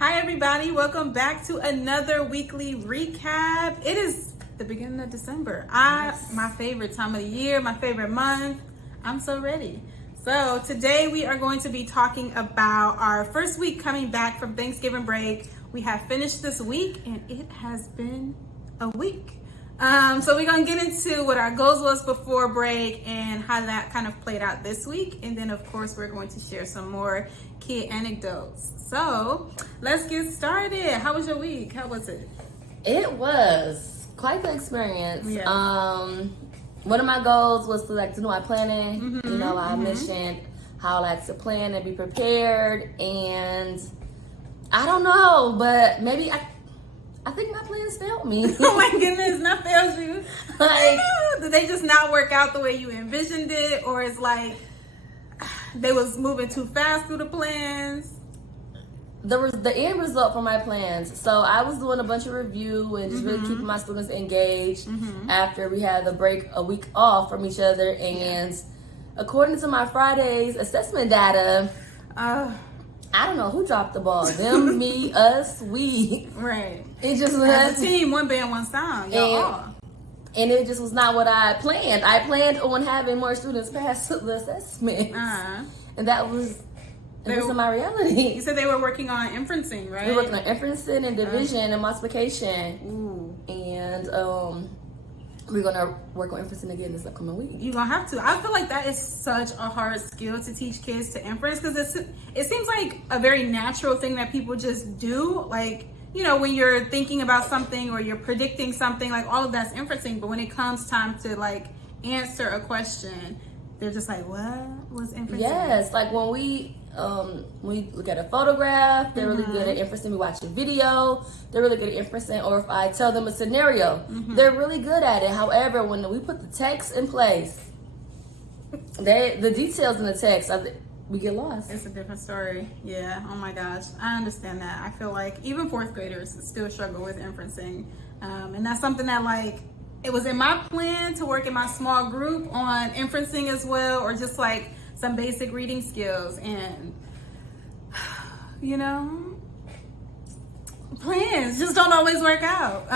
Hi everybody, welcome back to another weekly recap. It is the beginning of December. My favorite time of the year, my favorite month. I'm so ready. So today we are going to be talking about our first week coming back from Thanksgiving break. We have finished this week and it has been a week. So we're going to get into what our goals was before break and how that kind of played out this week. And then of course we're going to share some more kid anecdotes. So let's get started. How was your week? How was it? It was quite the experience. Yes. One of my goals was to do my planning. I mentioned how I like to plan and be prepared, and I don't know, but maybe I think my plans failed me. Oh my goodness, not failed you. Did they just not work out the way you envisioned it, or it's like they was moving too fast through the plans? The end result for my plans. So I was doing a bunch of review and just really keeping my students engaged after we had a week off from each other. And according to my Friday's assessment data, I don't know who dropped the ball. Them, me, us, we. Right. It just was as a team, one band, one sound. And it just was not what I planned. I planned on having more students pass the assessment. And that wasn't my reality. You said they were working on inferencing, right? We were working on inferencing and division and multiplication. Ooh. And we're gonna work on inferencing again this upcoming week. You're gonna have to. I feel like that is such a hard skill to teach kids to inference, because it seems like a very natural thing that people just do. Like, when you're thinking about something or you're predicting something, like all of that's inferencing. But when it comes time to answer a question, they're just like, what was inferencing? Yes, like when we look at a photograph, they're really good at inferencing. We watch a video, they're really good at inferencing. Or if I tell them a scenario, they're really good at it. However, when we put the text in place, the details in the text, we get lost. It's a different story. Yeah. Oh my gosh. I understand that. I feel like even fourth graders still struggle with inferencing. And that's something that it was in my plan to work in my small group on inferencing as well, or just some basic reading skills. And plans just don't always work out.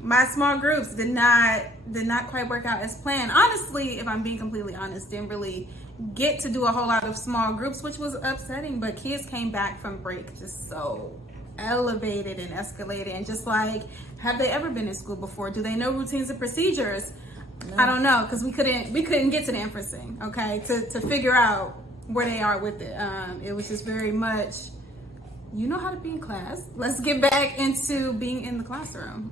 My small groups did not quite work out as planned. Honestly, if I'm being completely honest, didn't really get to do a whole lot of small groups, which was upsetting. But kids came back from break just so elevated and escalated, and just have they ever been in school before? Do they know routines and procedures? No. I don't know, because we couldn't get to the inferencing, okay, to figure out where they are with it. It was just very much, how to be in class. Let's get back into being in the classroom.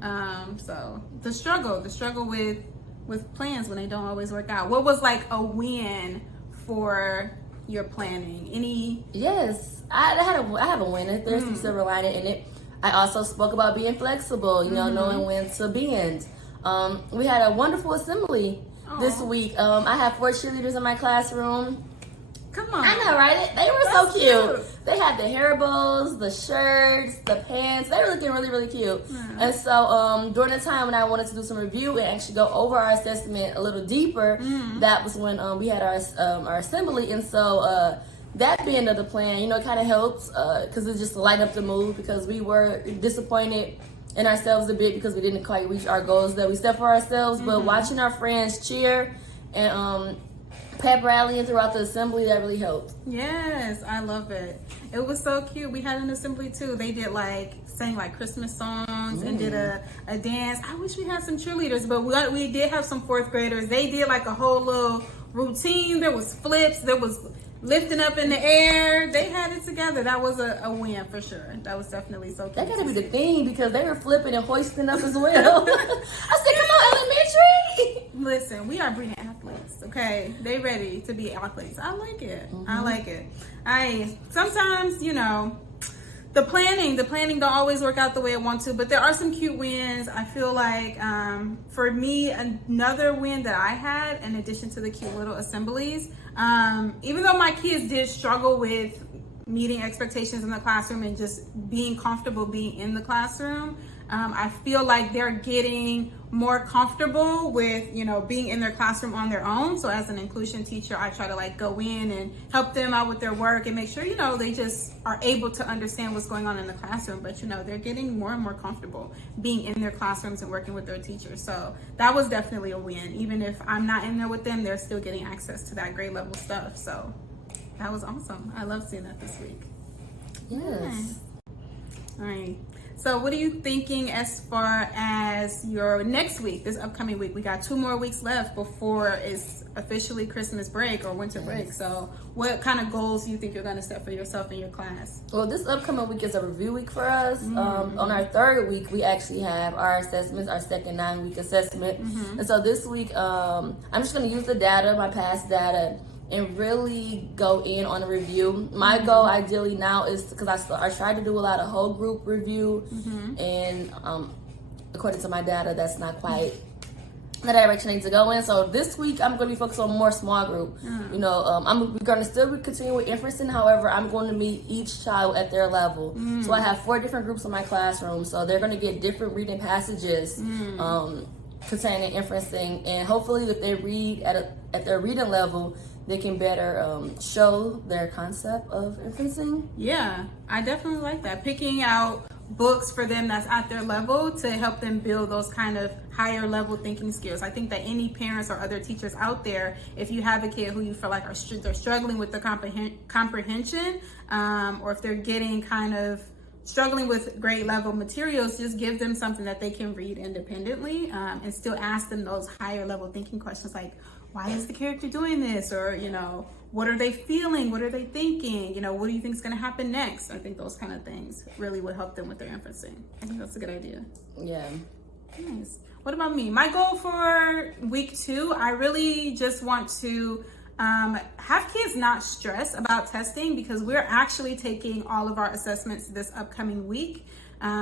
So the struggle with plans when they don't always work out. What was a win for your planning? Any? Yes, I have a win. There's some silver lining in it. I also spoke about being flexible, knowing when to bend. We had a wonderful assembly this week. I have 4 cheerleaders in my classroom. Come on. I know, right? They were so cute. They had the hair bows, the shirts, the pants. They were looking really, really cute. And so during the time when I wanted to do some review and actually go over our assessment a little deeper, that was when we had our assembly. And so that being of the plan, kind of helped because it just lightened up the mood, because we were disappointed in ourselves a bit because we didn't quite reach our goals that we set for ourselves. But watching our friends cheer and pep rallying throughout the assembly, that really helped. Yes, I love it. It was so cute. We had an assembly too. They did sang Christmas songs and did a dance. I wish we had some cheerleaders, but we did have some fourth graders. They did a whole little routine. There was flips. There was lifting up in the air. They had it together. That was a win for sure. That was definitely so cute. That gotta be the thing, because they were flipping and hoisting up as well. I said, come on, elementary. Listen, we are breeding athletes, okay? They ready to be athletes. I like it. I like it. Sometimes, the planning don't always work out the way I want to, but there are some cute wins. I feel like for me, another win that I had, in addition to the cute little assemblies, even though my kids did struggle with meeting expectations in the classroom and just being comfortable being in the classroom, I feel like they're getting more comfortable with, being in their classroom on their own. So as an inclusion teacher, I try to like go in and help them out with their work and make sure, they just are able to understand what's going on in the classroom. But, they're getting more and more comfortable being in their classrooms and working with their teachers. So that was definitely a win. Even if I'm not in there with them, they're still getting access to that grade level stuff. So that was awesome. I love seeing that this week. Yes. All right. So what are you thinking as far as your next week, this upcoming week? We got 2 more weeks left before it's officially Christmas break or winter break. So what kind of goals do you think you're going to set for yourself and your class? Well, this upcoming week is a review week for us. On our 3rd week, we actually have our assessments, our second 9-week assessment. And so this week, I'm just going to use the data, my past data, and really go in on a review. My goal ideally now is, because I tried to do a lot of whole group review, and according to my data, that's not quite the direction I need to go in. So this week I'm going to be focused on more small group. I'm going to still continue with inferencing. However, I'm going to meet each child at their level. So I have 4 different groups in my classroom. So they're going to get different reading passages containing inferencing, and hopefully if they read at their reading level, they can better show their concept of inferencing. Yeah, I definitely like that. Picking out books for them that's at their level to help them build those kind of higher level thinking skills. I think that any parents or other teachers out there, if you have a kid who you feel like they're struggling with the comprehension, or if they're getting kind of struggling with grade level materials, just give them something that they can read independently, and still ask them those higher level thinking questions like, why is the character doing this? Or, what are they feeling? What are they thinking? What do you think is going to happen next? I think those kind of things really would help them with their inferencing. I think that's a good idea. Yeah. Nice. What about me? My goal for week 2, I really just want to have kids not stress about testing, because we're actually taking all of our assessments this upcoming week.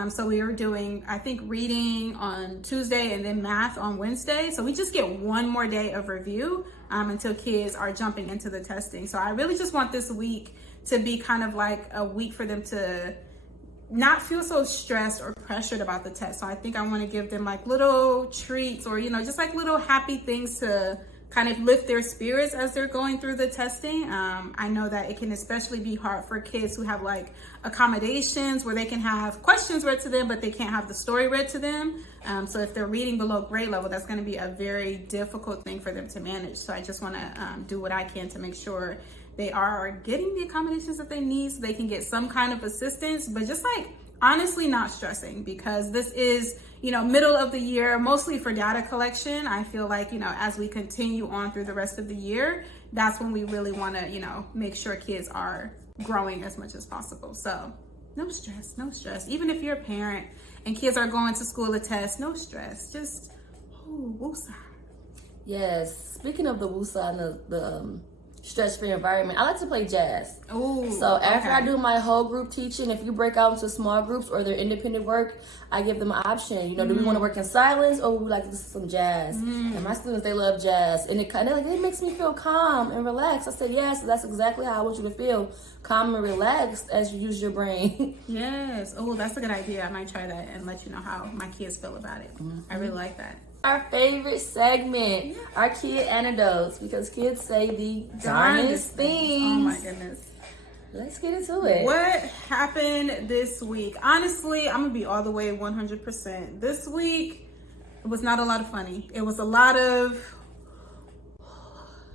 So we are doing, I think, reading on Tuesday and then math on Wednesday. So we just get 1 more day of review until kids are jumping into the testing. So I really just want this week to be kind of like a week for them to not feel so stressed or pressured about the test. So I think I want to give them like little treats or, just like little happy things to kind of lift their spirits as they're going through the testing. I know that it can especially be hard for kids who have like accommodations where they can have questions read to them, but they can't have the story read to them. So if they're reading below grade level, that's going to be a very difficult thing for them to manage. So I just want to do what I can to make sure they are getting the accommodations that they need so they can get some kind of assistance, but just like honestly not stressing, because this is middle of the year, mostly for data collection. I feel like, as we continue on through the rest of the year, that's when we really want to, make sure kids are growing as much as possible. So no stress. Even if you're a parent and kids are going to school to test, no stress. Just, woosah. Yes. Speaking of the woosah and the stress-free environment, I like to play jazz. Ooh, so after okay. I do my whole group teaching, if you break out into small groups or their independent work, I give them an option. Do we want to work in silence or would we like to listen to some jazz? And my students, they love jazz, and it makes me feel calm and relaxed. I said, yes, that's exactly how I want you to feel, calm and relaxed as you use your brain. Yes. Oh, that's a good idea. I might try that and let you know how my kids feel about it. I really like that. Our favorite segment, our kid anecdotes, because kids say the darndest things. Oh my goodness. Let's get into it. What happened this week? Honestly, I'm gonna be all the way 100%. This week, it was not a lot of funny. It was a lot of,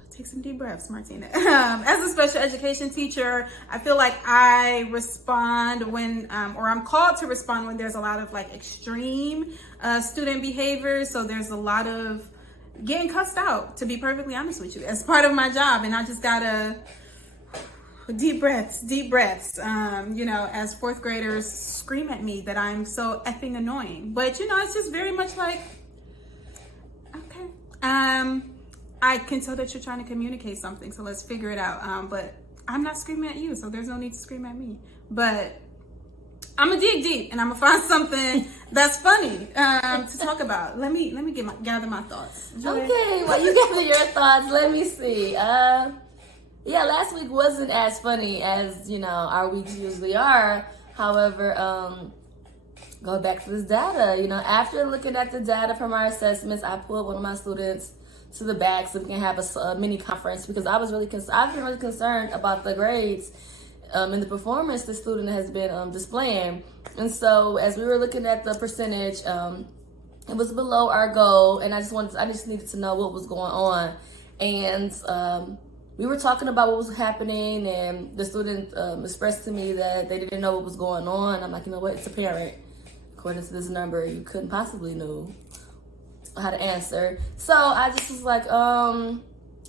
take some deep breaths, Martina. As a special education teacher, I feel like I respond when, or I'm called to respond when there's a lot of like extreme student behavior. So there's a lot of getting cussed out, to be perfectly honest with you, as part of my job. And I just gotta, deep breaths. As 4th graders scream at me that I'm so effing annoying. But it's just very much like, okay. I can tell that you're trying to communicate something, so let's figure it out. But I'm not screaming at you, so there's no need to scream at me. But I'm gonna dig deep, and I'm gonna find something that's funny to talk about. Let me gather my thoughts. Okay, while you gather your thoughts, let me see. Last week wasn't as funny as our weeks usually are. However, go back to this data. After looking at the data from our assessments, I pulled one of my students to the back so we can have a mini conference, because I've been really concerned about the grades and the performance the student has been displaying. And so as we were looking at the percentage, it was below our goal, and I just needed to know what was going on. And we were talking about what was happening, and the student expressed to me that they didn't know what was going on. I'm like, you know what? It's apparent. According to this number, you couldn't possibly know how to answer. So I just was like,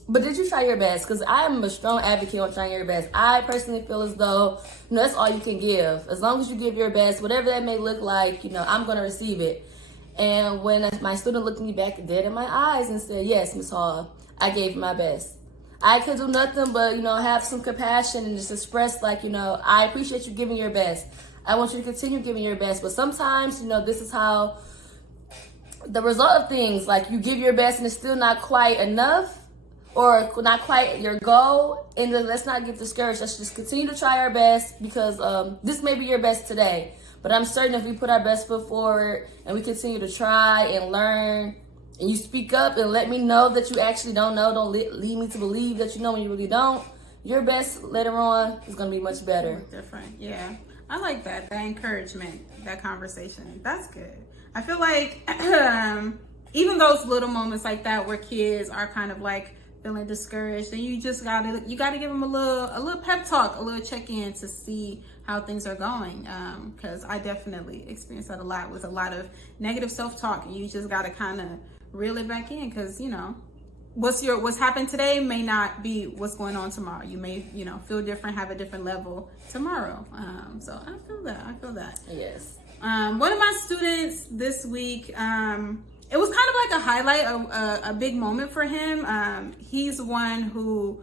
but did you try your best? Because I am a strong advocate on trying your best. I personally feel as though, that's all you can give. As long as you give your best, whatever that may look like, I'm going to receive it. And when my student looked me back dead in my eyes and said, yes, Ms. Hall, I gave my best. I could do nothing but, have some compassion and just express I appreciate you giving your best. I want you to continue giving your best. But sometimes, this is how the result of things, like you give your best and it's still not quite enough or not quite your goal. And then let's not get discouraged. Let's just continue to try our best, because this may be your best today. But I'm certain if we put our best foot forward and we continue to try and learn, and you speak up and let me know that you actually don't know, don't lead me to believe that you know when you really don't, your best later on is going to be much better. Different, yeah. I like that encouragement, that conversation. That's good. I feel like even those little moments like that where kids are kind of like feeling discouraged, and you gotta give them a little pep talk, a little check-in to see how things are going. Because I definitely experienced that a lot with a lot of negative self-talk, and you just gotta kind of reel it back in, because what's happened today may not be what's going on tomorrow. You may feel different, have a different level tomorrow. So I feel that. Yes. One of my students this week, it was kind of like a highlight, a big moment for him. He's one who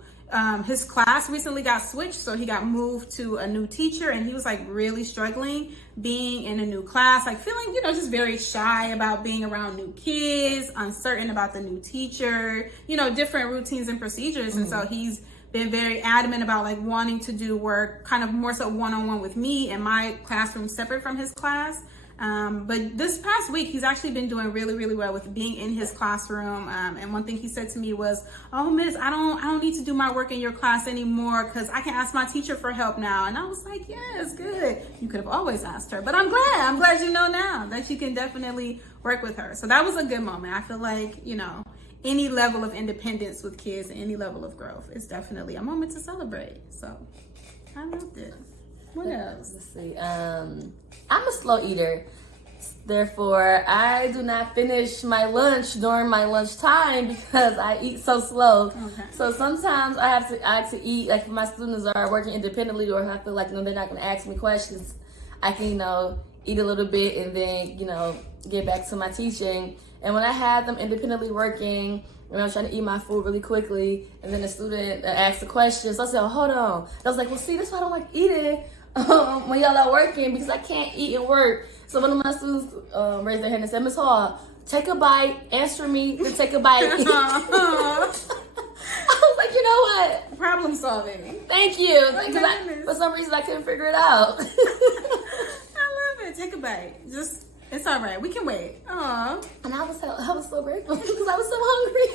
his class recently got switched, so he got moved to a new teacher, and he was like really struggling being in a new class, like feeling just very shy about being around new kids, uncertain about the new teacher, different routines and procedures. And so he's been very adamant about like wanting to do work kind of more so one-on-one with me in my classroom separate from his class. But this past week, he's actually been doing really, really well with being in his classroom. And one thing he said to me was, "Oh, Miss, I don't need to do my work in your class anymore because I can ask my teacher for help now." And I was like, "Yes, good. You could have always asked her, but I'm glad you know now that you can definitely work with her." So that was a good moment. I feel like, any level of independence with kids and any level of growth is definitely a moment to celebrate. So I loved it. What else? Let's see. I'm a slow eater. Therefore, I do not finish my lunch during my lunch time because I eat so slow. Okay. So sometimes I have to eat, like if my students are working independently or if I feel like they're not going to ask me questions, I can, eat a little bit and then, get back to my teaching. And when I had them independently working, and I was trying to eat my food really quickly, and then the student asked the question, so I said, hold on. I was like, well, see, that's why I don't like eating when y'all are working, because I can't eat and work. So one of my students raised their hand and said, "Ms. Hall, take a bite, answer me, then take a bite." I was like, you know what? Problem solving. Thank you. Because for some reason I couldn't figure it out. I love it. Take a bite. It's all right. We can wait. Aw. And I was so grateful because I was so hungry.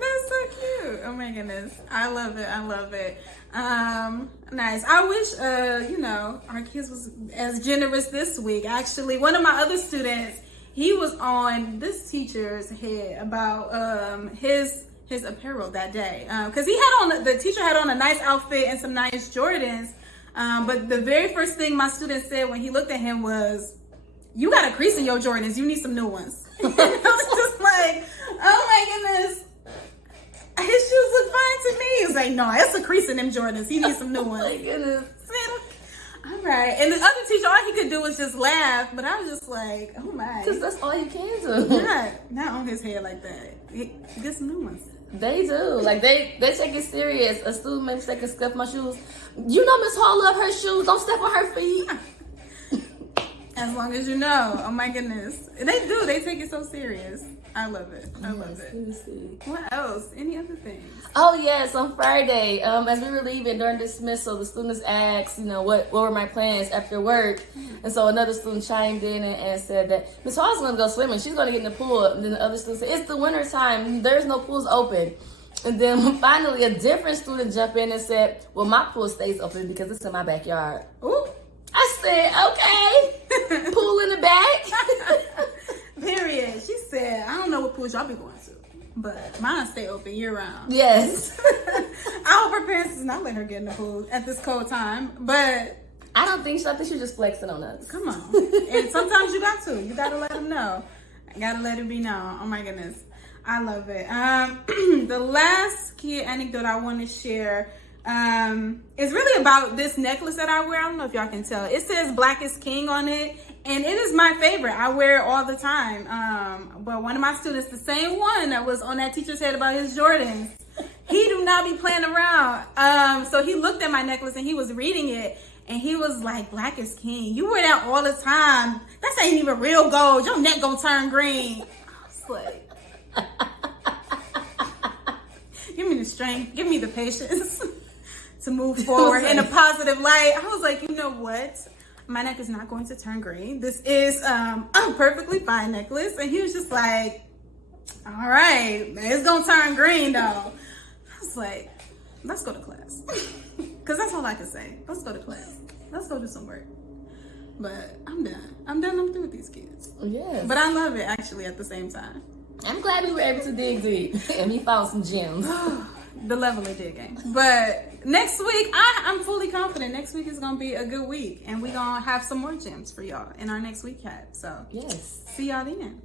That's so cute. Oh my goodness. I love it. Nice. I wish, our kids was as generous this week. Actually, one of my other students, he was on this teacher's head about his apparel that day. Because the teacher had on a nice outfit and some nice Jordans. But the very first thing my student said when he looked at him was, "You got a crease in your Jordans. You need some new ones." And I was just like, oh my goodness. His shoes look fine to me. He was like, "No, it's a crease in them Jordans. He needs some new ones." Oh my goodness. All right. And the other teacher, all he could do was just laugh. But I was just like, oh my. Because that's all you can do. Not on his head like that. Get some new ones. They do. Like, they take it serious. A student makes they can scuff my shoes. You know Miss Hall love her shoes. Don't step on her feet. As long as you know. Oh my goodness. They do. They take it so serious. I love it. I love it. Let me see. What else? Any other things? Oh yes, on Friday, as we were leaving during dismissal, the students asked, what were my plans after work, and so another student chimed in and said that Miss Hall's going to go swimming. She's going to get in the pool, and then the other student said, "It's the winter time. There's no pools open." And then finally, a different student jumped in and said, "Well, my pool stays open because it's in my backyard." Ooh. I said, "Okay, pool in the back." Period. She said, "I don't know what pools y'all be going to, but mine stay open year round." Yes. I hope her parents does not let her get in the pool at this cold time, but I don't think so. I think she's just flexing on us. come on. And sometimes you got to. You got to let them know. I got to let it be known. Oh my goodness. I love it. The last key anecdote I want to share is really about this necklace that I wear. I don't know if y'all can tell. It says Black is King on it, and it is my favorite. I wear it all the time. But one of my students, the same one that was on that teacher's head about his Jordans, he do not be playing around. So he looked at my necklace and he was reading it, and he was like, "Black is King. You wear that all the time. That ain't even real gold. Your neck gonna turn green." I was like, give me the strength, give me the patience to move forward in a positive light. I was like, you know what? My neck is not going to turn green. This is a perfectly fine necklace. And he was just like, all right, it's gonna turn green though. I was like, let's go to class. Because that's all I can say. Let's go to class. Let's go do some work. But I'm done. I'm through with these kids. Yes. But I love it actually at the same time. I'm glad we were able to dig deep and we found some gems. The level of digging. But next week, I'm fully confident next week is going to be a good week. And we're going to have some more gems for y'all in our next week, Cat. So, Yes. see y'all then.